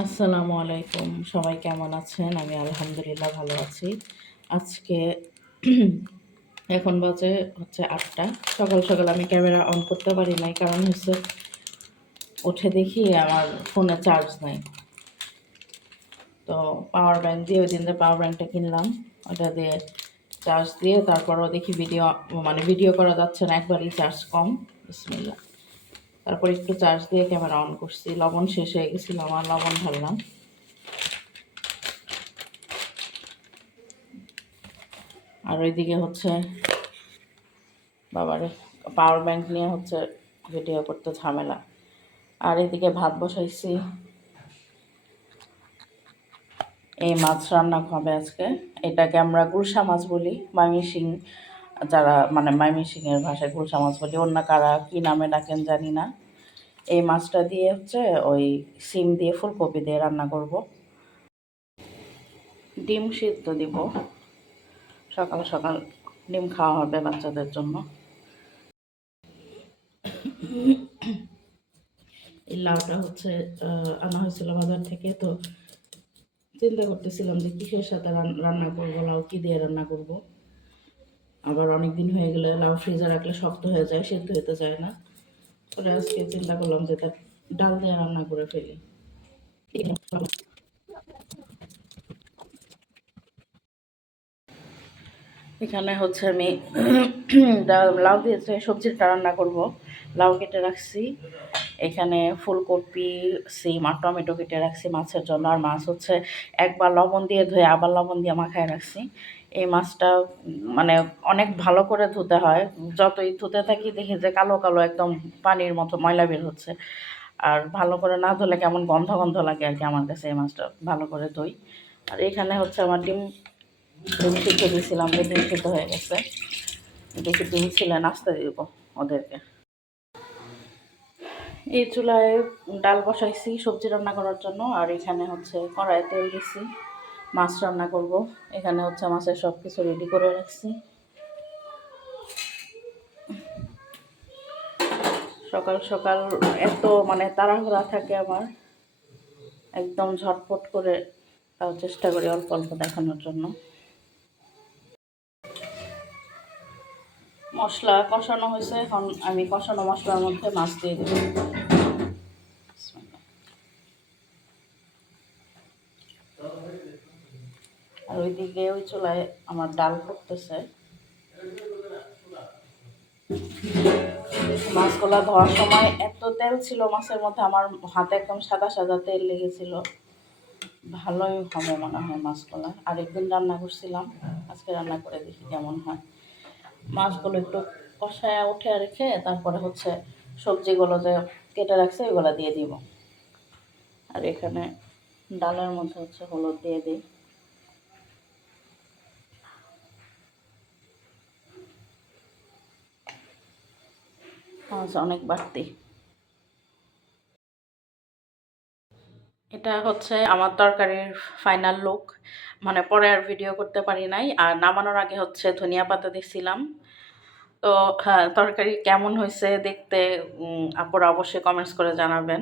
আসসালামু আলাইকুম। সবাই কেমন আছেন? আমি আলহামদুলিল্লাহ ভালো আছি। আজকে এখন বাজে হচ্ছে ৮টা। সকাল, সকাল আমি ক্যামেরা অন করতে পারি নাই। কারণ হচ্ছে উঠে দেখি আমার ফোনে চার্জ নাই। তো পাওয়ার ব্যাংক দিয়ে ওইদিন যে পাওয়ার ব্যাংকটা কিনলাম, ওটা দিয়ে চার্জ দিয়ে তারপরও দেখি ভিডিও করা যাচ্ছে না, একবারেই চার্জ কম। বিসমিল্লাহ। তারপর একটু চার্জ দিয়ে ক্যামেরা অন করছি। লবণ শেষ হয়ে গেছিল আমার, লবণ ঢাললাম। আর ওইদিকে হচ্ছে বাবারে পাওয়ার ব্যাংক নিয়ে হচ্ছে ভিডিও করতে ঝামেলা। আর এদিকে ভাত বসাইছি। এই মাছ রান্না হবে আজকে। এটাকে আমরা গুলশা মাছ বলি, ময়মনসিং, যারা ময়মনসিংহের ভাষায় গুলশা মাছ বলি, অন্য কারা কী নামে ডাকেন জানি না। এই মাছটা দিয়ে হচ্ছে ওই সিম দিয়ে ফুলকপি দিয়ে রান্না করব। ডিম সিদ্ধ দিব, সকাল সকাল ডিম খাওয়া হবে বাচ্চাদের জন্য। এই লাউটা হচ্ছে আনা হয়েছিল বাজার থেকে। তো চিন্তা করতেছিলাম যে কিসের সাথে রান্না করবো, লাউ কি দিয়ে রান্না করব। আবার অনেক দিন হয়ে গেলে লাউ ফ্রিজে রাখলে শক্ত হয়ে যায়, সেদ্ধ হতে চায় না। পরে আজকে চিন্তা করলাম যে তার ডাল দিয়ে রান্না করে ফেলি। এখানে হচ্ছে আমি লাউ দিয়ে সবজিটা রান্না করব। লাউ কেটে রাখছি, এখানে ফুলকপি, সিম আর টমেটো কেটে রাখছি মাছের জন্য। আর মাছ হচ্ছে একবার লবণ দিয়ে ধুয়ে আবার লবণ দিয়ে মাখায় রাখছি। এই মাছটা অনেক ভালো করে ধুতে হয়। যতই ধুতে থাকি দেখি যে কালো কালো একদম পানির মতো ময়লা বের হচ্ছে। আর ভালো করে না ধুলে কেমন গন্ধ গন্ধ লাগে আর কি আমার কাছে। এই মাছটা ভালো করে ধুই। আর এখানে হচ্ছে আমার ডিম সিদ্ধ দিয়েছিলাম, ডিম সিদ্ধ হয়ে গেছে। দেখি ডিম ছিলে নাস্তা দিব ওদেরকে। এই চুলায় ডাল বসাইছি সবজি রান্না করার জন্য। আর এখানে হচ্ছে কড়াইয়ে তেল দিছি, মাছ রান্না করব। এখানে হচ্ছে মাছের সব কিছু রেডি করে রাখছি। সকাল সকাল এত তাড়াহুড়া থাকে আমার, একদম ঝটপট করে তাও চেষ্টা করি অল্প অল্প দেখানোর জন্য। মশলা কষানো হয়েছে, এখন আমি কষানো মশলার মধ্যে মাছ দিয়ে দেব। আর ওইদিকে ওই চুলায় আমার ডাল ফুটতেছে। মাছগুলা ধোয়ার সময় এত তেল ছিল মাছের মধ্যে, আমার হাতে একদম সাদা সাদা তেল লেগেছিল। ভালোই হবে মনে হয় মাছগুলা। আর একদিন রান্না করছিলাম, আজকে রান্না করে দেখি কেমন হয়। মাছগুলো একটু কষায় উঠে রেখে তারপরে হচ্ছে সবজিগুলো যে কেটে রাখছে ওইগুলো দিয়ে দিব। আর এখানে ডালের মধ্যে হচ্ছে হলুদ দিয়ে দিই। মাছ অনেক বাড়তি। এটা হচ্ছে আমার তরকারির ফাইনাল লুক। পরে আর ভিডিও করতে পারি নাই। আর নামানোর আগে হচ্ছে ধনিয়া পাতা দিছিলাম। তো হ্যাঁ, তরকারি কেমন হয়েছে দেখতে আপুরা অবশ্যই কমেন্টস করে জানাবেন।